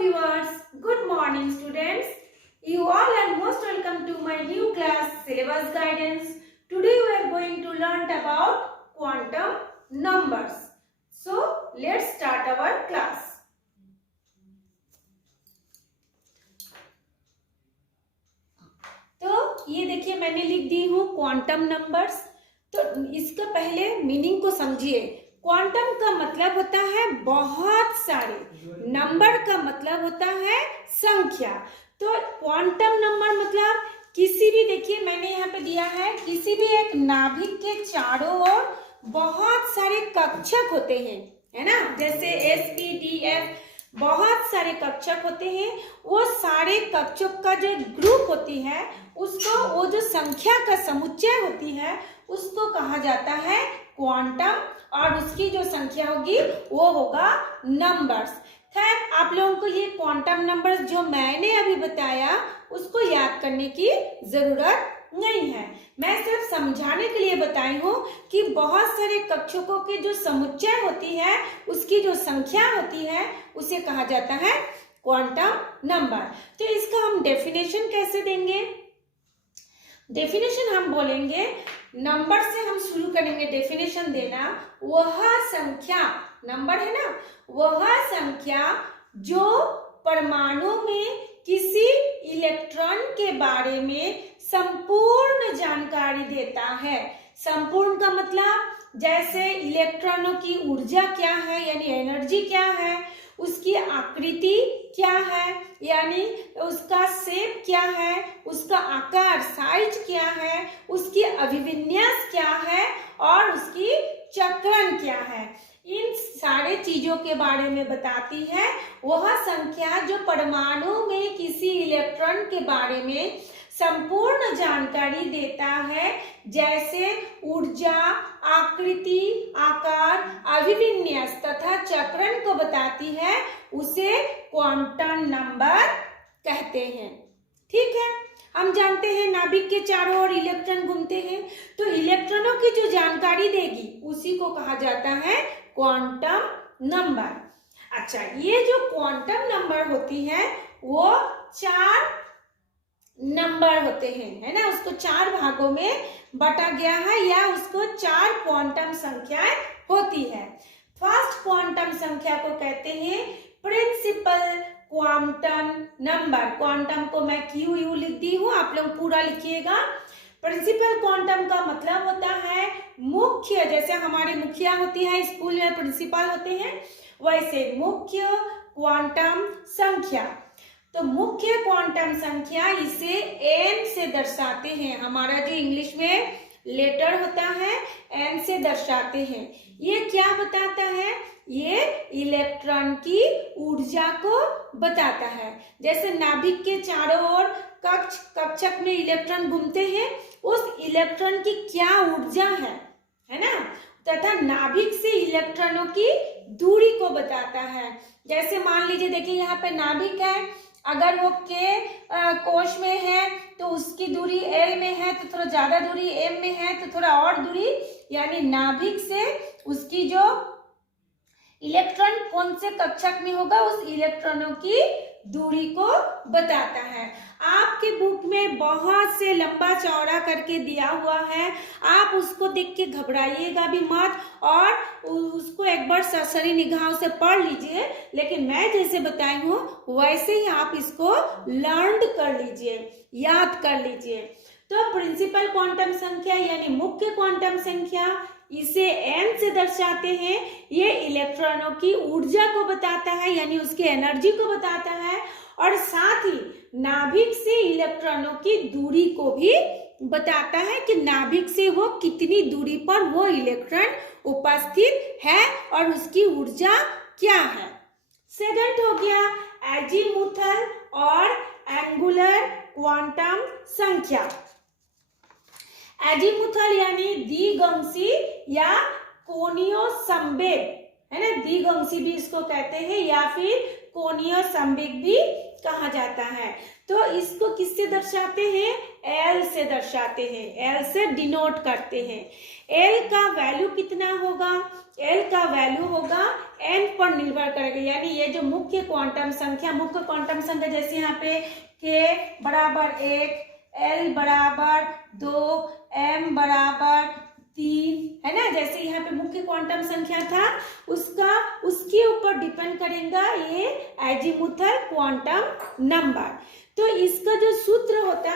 viewers, good morning students. You all are most welcome to my new class syllabus guidance. Today we are going to learn about quantum numbers. So let's start our class. तो ये देखिए मैंने लिख दी हूँ quantum numbers. तो इसका पहले meaning को समझिए। क्वांटम का मतलब होता है बहुत सारे, नंबर का मतलब होता है संख्या। तो क्वांटम नंबर मतलब किसी भी, देखिए मैंने यहाँ पे दिया है, किसी भी एक नाभिक के चारों ओर बहुत सारे कक्षक होते हैं, है ना। जैसे SPDF बहुत सारे कक्षक होते हैं। वो सारे कक्षक का जो ग्रुप होती है उसको, वो जो संख्या का समुच्चय होती है उसको कहा जाता है क्वांटम, और उसकी जो संख्या होगी वो होगा नंबर्स। खैर आप लोगों को ये क्वांटम नंबर्स जो मैंने अभी बताया उसको याद करने की जरूरत नहीं है। मैं सिर्फ समझाने के लिए बताई हूँ कि बहुत सारे कक्षकों के जो समुच्चय होती है उसकी जो संख्या होती है उसे कहा जाता है क्वांटम नंबर। तो इसका हम डेफिनेशन कैसे देंगे? डेफिनेशन हम बोलेंगे, नंबर से हम शुरू करेंगे डेफिनेशन देना। वह संख्या, नंबर है ना, वह संख्या जो परमाणु में किसी इलेक्ट्रॉन के बारे में संपूर्ण जानकारी देता है। संपूर्ण का मतलब जैसे इलेक्ट्रॉनों की ऊर्जा क्या है यानी एनर्जी क्या है, उसकी आकृति क्या है यानी उसका शेप क्या है, उसका आकार साइज क्या है, उसकी अभिविन्यास क्या है और उसकी चक्रण क्या है, इन सारे चीजों के बारे में बताती है वह संख्या जो परमाणु में किसी इलेक्ट्रॉन के बारे में संपूर्ण जानकारी देता है। जैसे ऊर्जा, आकृति, आकार, अभिविन्यास तथा चक्रण को बताती है, उसे क्वांटम नंबर कहते हैं। ठीक है, हम जानते हैं नाभिक के चारों ओर इलेक्ट्रॉन घूमते हैं, तो इलेक्ट्रॉनों की जो जानकारी देगी उसी को कहा जाता है क्वांटम नंबर। अच्छा, ये जो क्वांटम नंबर होती है वो 4 नंबर होते हैं, है ना। उसको 4 भागों में बांटा गया है या उसको 4 क्वांटम संख्याएं होती है। फर्स्ट क्वांटम संख्या को कहते हैं प्रिंसिपल क्वांटम नंबर। क्वांटम को मैं QU लिख दी हूँ, आप लोग पूरा लिखिएगा। प्रिंसिपल क्वांटम का मतलब होता है मुख्य, जैसे हमारे मुखिया होती है स्कूल में प्रिंसिपल होते हैं, वैसे मुख्य क्वांटम संख्या। तो मुख्य क्वांटम संख्या इसे n से दर्शाते हैं। हमारा जो इंग्लिश में लेटर होता है n से दर्शाते हैं। ये क्या बताता है? ये इलेक्ट्रॉन की ऊर्जा को बताता है। जैसे नाभिक के चारों ओर कक्षक में इलेक्ट्रॉन घूमते हैं, उस इलेक्ट्रॉन की क्या ऊर्जा है ना, तथा नाभिक से इलेक्ट्रॉनों की दूरी को बताता है। जैसे मान लीजिए, देखिए यहाँ पे नाभिक है, अगर वो के कोश में है तो उसकी दूरी L में है, तो थोड़ा ज्यादा दूरी M में है तो थोड़ा और दूरी, यानी नाभिक से उसकी जो इलेक्ट्रॉन कौन से कक्षक में होगा उस इलेक्ट्रॉनों की दूरी को बताता है। आपके बुक में बहुत से लंबा चौड़ा करके दिया हुआ है, आप उसको देख के घबराइएगा भी मत और उसको एक बार सरसरी निगाहों से पढ़ लीजिए। लेकिन मैं जैसे बताई हूँ वैसे ही आप इसको लर्न कर लीजिए, याद कर लीजिए। तो प्रिंसिपल क्वांटम संख्या यानी मुख्य क्वांटम संख्या, इसे n से दर्शाते हैं। ये इलेक्ट्रॉनों की ऊर्जा को बताता है यानी उसकी एनर्जी को बताता है, और साथ ही नाभिक से इलेक्ट्रॉनों की दूरी को भी बताता है कि नाभिक से वो कितनी दूरी पर वो इलेक्ट्रॉन उपस्थित है और उसकी ऊर्जा क्या है। सेकंड हो गया एजीमुथल और एंगुलर क्वांटम संख्या। एजीमुथल यानी द्विअंशी या कोणीय संवेग, है ना, द्विअंशी भी इसको कहते हैं या फिर कोणीय संवेग भी कहा जाता है। तो इसको किससे दर्शाते हैं? एल से दर्शाते हैं, एल से डिनोट करते हैं। एल का वैल्यू कितना होगा? एल का वैल्यू होगा एन पर निर्भर करेगा, यानी ये जो मुख्य क्वांटम संख्या जैसे यहाँ पे के बराबर 1, एल बराबर 2, एम बराबर 3 है ना, जैसे यहाँ पे मुख्य क्वांटम संख्या था उसके ऊपर डिपेंड करेगा ये एजीमुथल क्वांटम नंबर। तो इसका जो सूत्र होता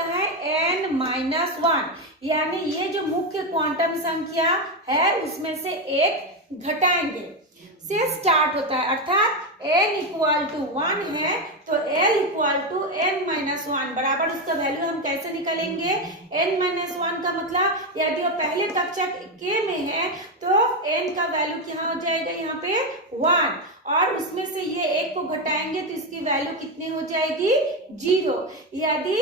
है n-1, यानी ये जो मुख्य क्वांटम संख्या है उसमें से एक घटाएंगे से स्टार्ट होता है, अर्थात n=1 है तो l=n-1 बराबर उसका वैल्यू हम कैसे निकालेंगे? n-1 का मतलब यदि वो पहले कक्षा के में है तो n का वैल्यू क्या हो जाएगा? यहाँ पे 1, और उसमें से ये एक को घटाएंगे तो इसकी वैल्यू कितनी हो जाएगी? 0। यदि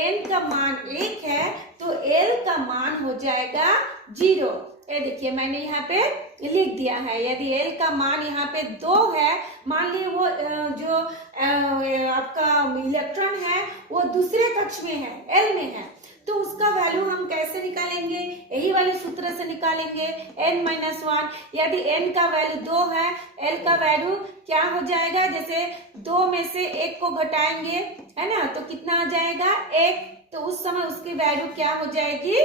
n का मान 1 है तो l का मान हो जाएगा 0। ये देखिए मैंने यहाँ पे लिख दिया है। यदि l का मान यहाँ पे 2 है, मान लीजिए वो जो आपका इलेक्ट्रॉन है वो दूसरे कक्ष में है, l में है, तो उसका वैल्यू हम कैसे निकालेंगे? यही वाले सूत्र से निकालेंगे, n-1। यदि n का वैल्यू 2 है, l का वैल्यू क्या हो जाएगा? जैसे 2 में से 1 को घटाएंगे है ना, तो कितना आ जाएगा? 1, तो उस समय उसकी वैल्यू क्या हो जाएगी?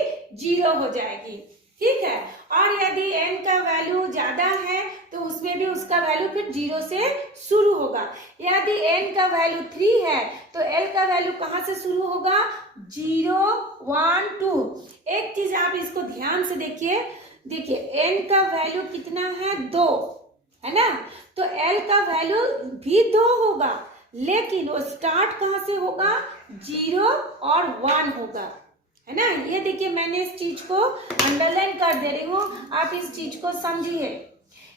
0 हो जाएगी। ठीक है, और यदि n का वैल्यू ज्यादा है तो उसमें भी उसका वैल्यू फिर 0 से शुरू होगा। यदि n का वैल्यू 3 है तो l का वैल्यू कहाँ से शुरू होगा? 0, 1, 2। एक चीज आप इसको ध्यान से देखिए n का वैल्यू कितना है? 2 है ना, तो l का वैल्यू भी 2 होगा, लेकिन वो स्टार्ट कहाँ से होगा? 0 और 1 होगा, है ना। ये देखिए मैंने इस चीज को अंडरलाइन कर दे रही हूँ, आप इस चीज को समझिए।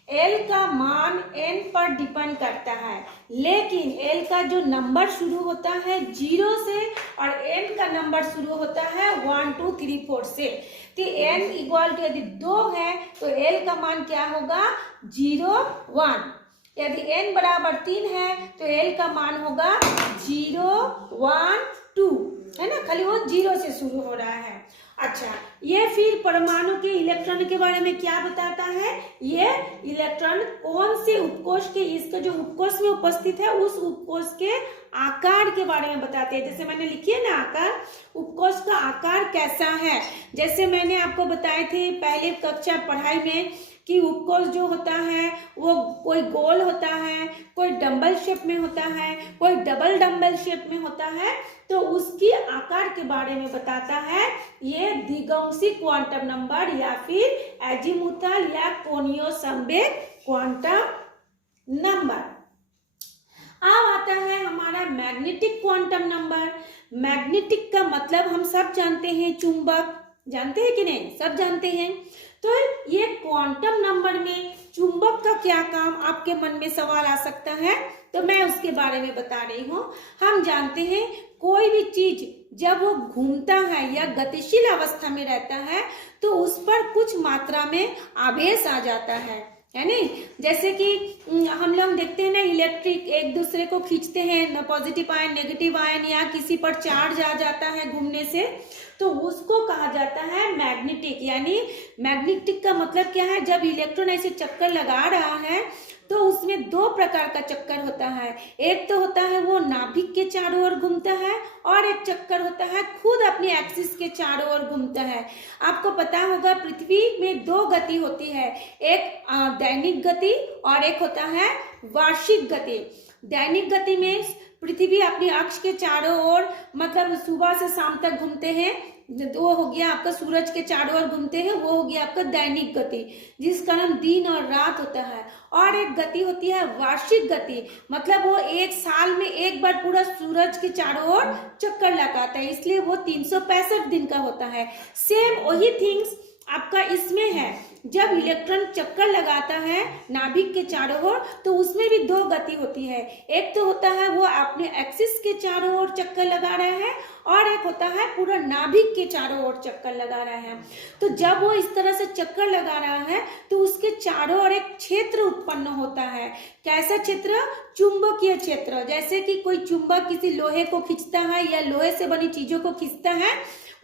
L का मान n पर डिपेंड करता है, लेकिन L का जो नंबर शुरू होता है 0 से और n का नंबर शुरू होता है 1, 2, 3, 4 से। तो n यदि 2 है तो L का मान क्या होगा? 0, 1। यदि n बराबर 3 है तो L का मान होगा 0, 1, 2, है ना, खाली वो 0 से शुरू हो रहा है। अच्छा, ये फिर परमाणु के इलेक्ट्रॉन के बारे में क्या बताता है? ये इलेक्ट्रॉन कौन से उपकोष के, इसका जो उपकोष में उपस्थित है उस उपकोष के आकार के बारे में बताते हैं। जैसे मैंने लिखी है ना आकार, उपकोष का आकार कैसा है। जैसे मैंने आपको बताए थे पहले कक्षा पढ़ाई में कि उपकोष जो होता है वो कोई गोल होता है, कोई डंबल शेप में होता है, कोई डबल डंबल शेप में होता है, तो उसकी आकार के बारे में बताता है ये द्विअंशी क्वांटम नंबर या फिर एजीमुथल या कोणीय संवेग क्वांटम नंबर। अब आता है हमारा मैग्नेटिक क्वांटम नंबर। मैग्नेटिक का मतलब हम सब जानते हैं, चुंबक, जानते हैं कि नहीं? सब जानते हैं। तो ये क्वांटम नंबर में चुंबक का क्या काम, आपके मन में सवाल आ सकता है, तो मैं उसके बारे में बता रही हूँ। हम जानते हैं कोई भी चीज जब वो घूमता है या गतिशील अवस्था में रहता है तो उस पर कुछ मात्रा में आवेश आ जाता है नहीं। जैसे कि हम लोग देखते हैं ना, इलेक्ट्रिक एक दूसरे को खींचते हैं, पॉजिटिव आयन नेगेटिव आयन, या किसी पर चार्ज आ जाता है घूमने से, तो उसको कहा जाता है मैग्नेटिक। यानी मैग्नेटिक का मतलब क्या है? जब इलेक्ट्रॉन ऐसे चक्कर लगा रहा है तो उसमें दो प्रकार का चक्कर होता है। एक तो होता है वो नाभिक के चारों ओर घूमता है, और एक चक्कर होता है खुद अपनी एक्सिस के चारों ओर घूमता है। आपको पता होगा पृथ्वी में दो गति होती है, एक दैनिक गति और एक होता है वार्षिक गति। दैनिक गति में पृथ्वी अपनी अक्ष के चारों ओर मतलब सुबह से शाम तक घूमते हैं, वो हो गया आपका सूरज के चारों ओर घूमते हैं, वो हो गया आपका दैनिक गति, जिस कारण दिन और रात होता है। और एक गति होती है वार्षिक गति, मतलब वो एक साल में एक बार पूरा सूरज के चारों ओर चक्कर लगाता है, इसलिए वो 365 दिन का होता है। सेम वही थिंग्स आपका इसमें है। जब इलेक्ट्रॉन चक्कर लगाता है नाभिक के चारों ओर तो उसमें भी दो गति होती है। एक तो होता है वो अपने एक्सिस के चारों ओर चक्कर लगा रहा है और एक होता है पूरा नाभिक के चारों ओर चक्कर लगा रहा है। तो जब वो इस तरह से चक्कर लगा रहा है तो उसके चारों ओर एक क्षेत्र उत्पन्न होता है। कैसा क्षेत्र? चुंबकीय क्षेत्र। जैसे कि कोई चुंबक किसी लोहे को खींचता है या लोहे से बनी चीजों को खींचता है,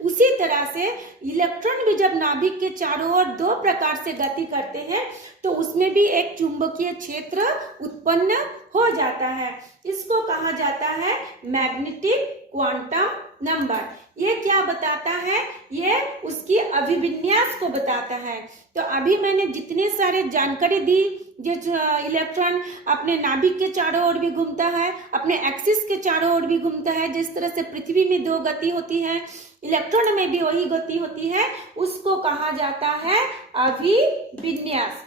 उसी तरह से इलेक्ट्रॉन भी जब नाभिक के चारों ओर दो प्रकार से गति करते हैं तो उसमें भी एक चुंबकीय क्षेत्र उत्पन्न हो जाता है। इसको कहा जाता है मैग्नेटिक क्वांटम नंबर। ये क्या बताता है? ये उसकी अभिविन्यास को बताता है। तो अभी मैंने जितने सारे जानकारी दी, जो इलेक्ट्रॉन अपने नाभिक के चारों ओर भी घूमता है, अपने एक्सिस के चारों ओर भी घूमता है, जिस तरह से पृथ्वी में दो गति होती है इलेक्ट्रॉन में भी वही गति होती है, उसको कहा जाता है अभिविन्यास।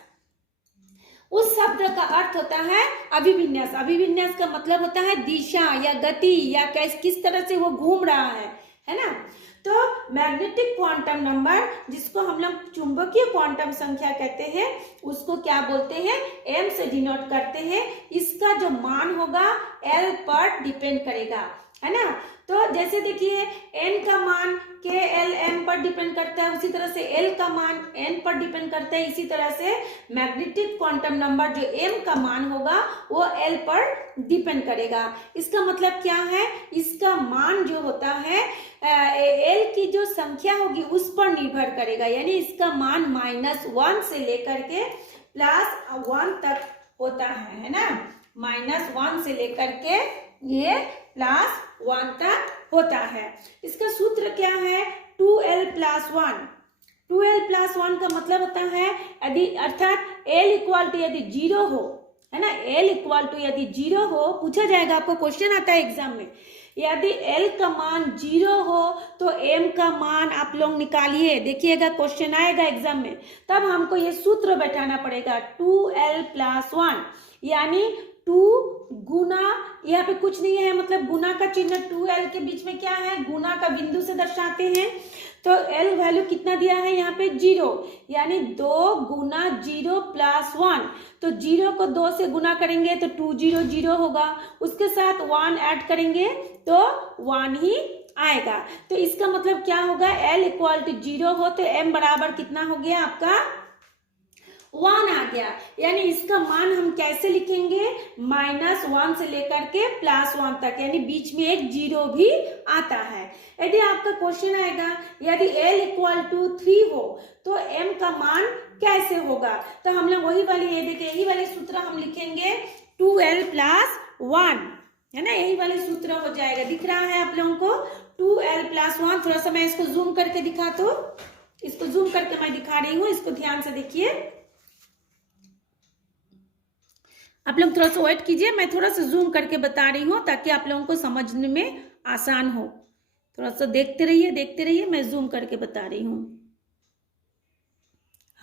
उस शब्द का अर्थ होता है अभिविन्यास। अभिविन्यास का मतलब होता है दिशा या गति या किस तरह से वो घूम रहा है ना। तो मैग्नेटिक क्वांटम नंबर, जिसको हम लोग चुंबकीय क्वांटम संख्या कहते हैं, उसको क्या बोलते हैं? m से डिनोट करते हैं। इसका जो मान होगा l पर डिपेंड करेगा, है ना। तो जैसे देखिए n का मान k l m पर डिपेंड करता है, उसी तरह से l का मान n पर डिपेंड करता है। इसी तरह से मैग्नेटिक क्वांटम नंबर जो m का मान होगा वो l पर डिपेंड करेगा। इसका मतलब क्या है? इसका मान जो होता है l की जो संख्या होगी उस पर निर्भर करेगा। यानी इसका मान -1 से लेकर के +1 तक होता है ना। -1 से लेकर के ये +1 तक होता है। इसका सूत्र क्या है? 2l+1। 2l+1 का मतलब होता है यदि अर्थात l इक्वल टू यदि 0 हो, है ना, l इक्वल टू यदि 0 हो, पूछा जाएगा, आपको क्वेश्चन आता है एग्जाम में, यदि l का मान 0 हो तो m का मान आप लोग निकालिए। देखिएगा क्वेश्चन आएगा एग्जाम में, तब हमको ये सूत्र बैठाना पड़ेगा 2l+1, यानी 2 गुना, यहाँ पे कुछ नहीं है, मतलब गुना का चिन्ह 2l के बीच में क्या है? गुना का बिंदु से दर्शाते हैं। तो l वैल्यू कितना दिया है यहाँ पे? 0, यानी 2 गुना 0 +1। तो 0 को 2 से गुना करेंगे तो 200 होगा, उसके साथ 1 ऐड करेंगे तो 1 ही आएगा। तो इसका मतलब क्या होगा? l इक्वल टू 0 हो तो m बराबर कितना हो गया आपका? 1 आ गया। यानी इसका मान हम कैसे लिखेंगे? -1 से लेकर के +1 तक, यानी बीच में एक 0 भी आता है। यदि आपका क्वेश्चन आएगा यदि l इक्वल टू 3 हो तो m का मान कैसे होगा? तो हम लोग वही वाली, ये देखिए, यही वाले सूत्र हम लिखेंगे 2l+1, है ना, यही वाले सूत्र हो जाएगा। दिख रहा है आप लोगों को 2l+1? थोड़ा सा मैं इसको जूम करके दिखा, तो इसको जूम करके मैं दिखा रही हूँ, इसको ध्यान से देखिए। आप लोग थोड़ा सा वेट कीजिए, मैं थोड़ा सा जूम करके बता रही हूँ ताकि आप लोगों को समझने में आसान हो। थोड़ा सा देखते रहिए, मैं जूम करके बता रही हूँ।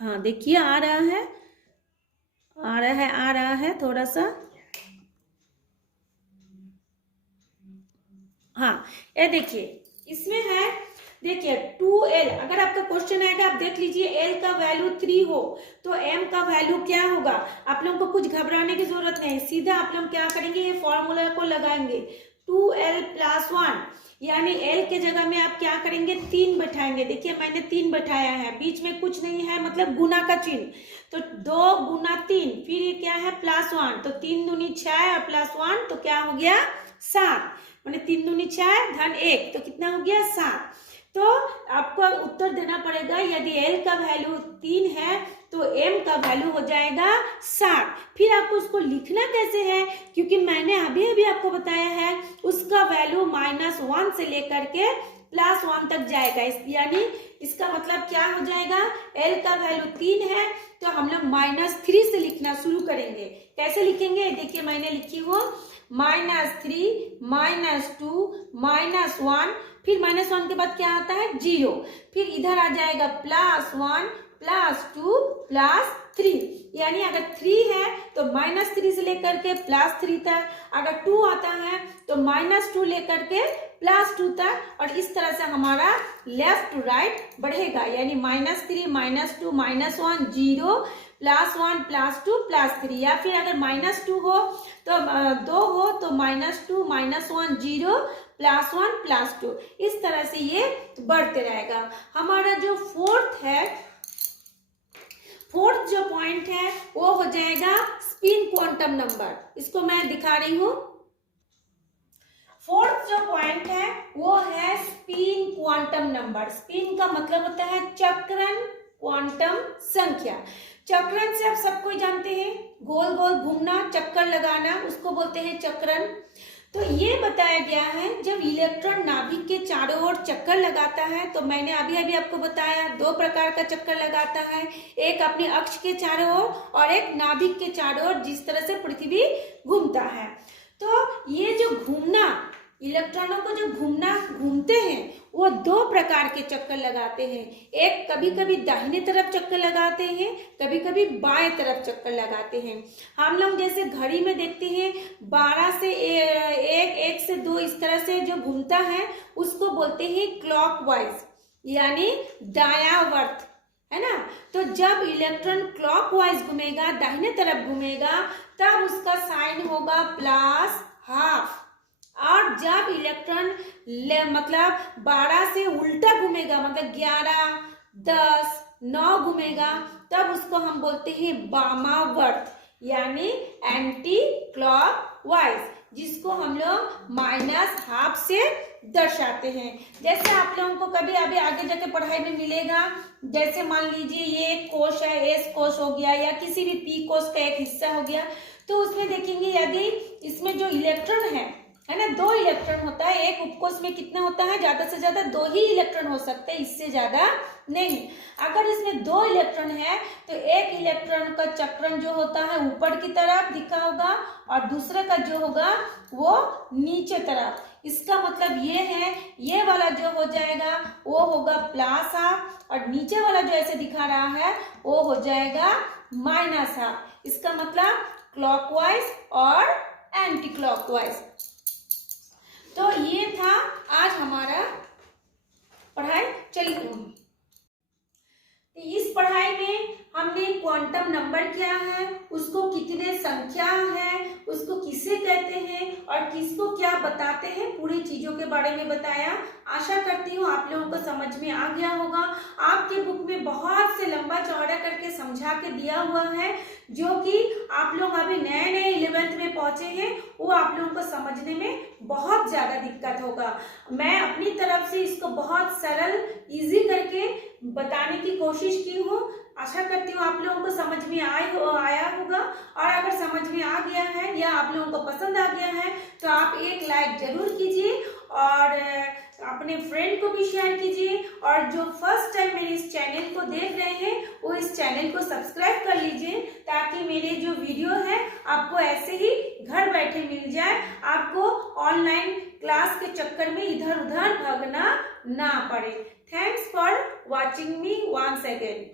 हाँ देखिए, आ रहा है थोड़ा सा। हाँ ये देखिए, इसमें है, देखिए 2l। अगर आपका क्वेश्चन आएगा, आप देख लीजिए, l का वैल्यू 3 हो तो m का वैल्यू क्या होगा? आप लोगों को कुछ घबराने की जरूरत नहीं, सीधा आप लोग क्या करेंगे, ये फॉर्मूला को लगाएंगे 2l+1, यानी l के जगह में आप क्या करेंगे? 3 बैठाएंगे। देखिए मैंने 3 बैठाया है, बीच में कुछ नहीं है, मतलब गुना का चिन्ह, तो 2 गुना 3, फिर ये क्या है? +1, तो 3 दूनी 6 और +1 तो क्या हो गया? 7, मैंने 3 दूनी 6 धन 1 तो कितना हो गया? 7। तो आपको उत्तर देना पड़ेगा, यदि l का वैल्यू 3 है तो m का वैल्यू हो जाएगा 7। फिर आपको उसको लिखना कैसे है? क्योंकि मैंने अभी आपको बताया है उसका वैल्यू -1 से लेकर के +1 तक जाएगा। यानी इसका मतलब क्या हो जाएगा? l का वैल्यू 3 है तो हम लोग -3 से लिखना शुरू करेंगे। कैसे लिखेंगे? देखिए मैंने लिखी हूँ -3, -2, -1, फिर -1 के बाद क्या आता है? 0, फिर इधर आ जाएगा +1 +2 +3, यानी अगर 3 है तो -3 से लेकर के +3 तक, अगर 2 आता है तो -2 लेकर के +2 तक, और इस तरह से हमारा लेफ्ट टू राइट बढ़ेगा, यानी -3 -2 -1 0 +1 +2 +3, या फिर अगर -2 हो तो 2 हो तो -2 -1 0 +1 +2, इस तरह से ये बढ़ते रहेगा। हमारा जो फोर्थ जो पॉइंट है वो हो जाएगा स्पिन क्वांटम नंबर। इसको मैं दिखा रही हूं। फोर्थ जो पॉइंट है वो है स्पिन क्वांटम नंबर। स्पिन का मतलब होता है चक्रण क्वांटम संख्या। चक्रण से आप सब कोई जानते हैं, गोल गोल घूमना, चक्कर लगाना, उसको बोलते हैं चक्रण। तो ये बताया गया है जब इलेक्ट्रॉन नाभिक के चारों ओर चक्कर लगाता है, तो मैंने अभी अभी आपको बताया 2 प्रकार का चक्कर लगाता है, एक अपने अक्ष के चारों ओर और एक नाभिक के चारों ओर, जिस तरह से पृथ्वी घूमता है। तो ये जो घूमना, इलेक्ट्रॉनों को जो घूमते हैं वो 2 प्रकार के चक्कर लगाते हैं। एक कभी कभी दाहिने तरफ चक्कर लगाते हैं, कभी कभी बाएं तरफ चक्कर लगाते हैं। हम लोग जैसे घड़ी में देखते हैं 12 से 1 से 2 इस तरह से जो घूमता है उसको बोलते हैं क्लॉकवाइज, यानी दायावर्त, है ना। तो जब इलेक्ट्रॉन क्लॉकवाइज घूमेगा, दाहिने तरफ घूमेगा, तब उसका साइन होगा +12, और जब इलेक्ट्रॉन मतलब 12 से उल्टा घूमेगा, मतलब 11 10 9 घूमेगा, तब उसको हम बोलते हैं वामावर्त, यानी एंटी क्लॉकवाइज, जिसको हम लोग -12 से दर्शाते हैं। जैसे आप लोगों को कभी अभी आगे जाके पढ़ाई में मिलेगा, जैसे मान लीजिए ये एक कोश है, एस कोश हो गया, या किसी भी पी कोश का एक हिस्सा हो गया, तो उसमें देखेंगे यदि इसमें जो इलेक्ट्रॉन है ना, 2 इलेक्ट्रॉन होता है। एक उपकोष में कितना होता है, ज्यादा से ज्यादा 2 ही इलेक्ट्रॉन हो सकते हैं, इससे ज्यादा नहीं। अगर इसमें 2 इलेक्ट्रॉन है तो एक इलेक्ट्रॉन का चक्रण जो होता है ऊपर की तरफ दिखा होगा, और दूसरे का जो होगा वो नीचे तरफ। इसका मतलब ये है, ये वाला जो हो जाएगा वो होगा +12, और नीचे वाला जो ऐसे दिखा रहा है वो हो जाएगा -12। इसका मतलब क्लॉकवाइज और एंटी क्लॉकवाइज। तो ये था आज हमारा पढ़ाई। चलिए, इस पढ़ाई में हमने क्वांटम नंबर क्या है, उसको कितने संख्या है, उसको किसे कहते हैं और किसको क्या बताते हैं, पूरी चीजों के बारे में बताया। आशा करती हूँ आप लोगों को समझ में आ गया होगा। आपके बुक में बहुत से लंबा चौड़ा करके समझा के दिया हुआ है, जो कि आप लोग अभी नए 11th में पहुंचे हैं, वो आप लोगों को समझने में बहुत ज्यादा दिक्कत होगा। मैं अपनी तरफ से इसको बहुत सरल इजी करके बताने की कोशिश की हूँ। आशा करती हूँ आप लोगों को समझ में आया होगा, और अगर समझ में आ गया है या आप लोगों को पसंद आ गया है तो आप एक लाइक जरूर कीजिए, और अपने फ्रेंड को भी शेयर कीजिए, और जो फर्स्ट टाइम मेरे इस चैनल को देख रहे हैं वो इस चैनल को सब्सक्राइब कर लीजिए, ताकि मेरे जो वीडियो है आपको ऐसे ही घर बैठे मिल जाए, आपको ऑनलाइन क्लास के चक्कर में इधर उधर भागना ना पड़े। Thanks for watching me once again.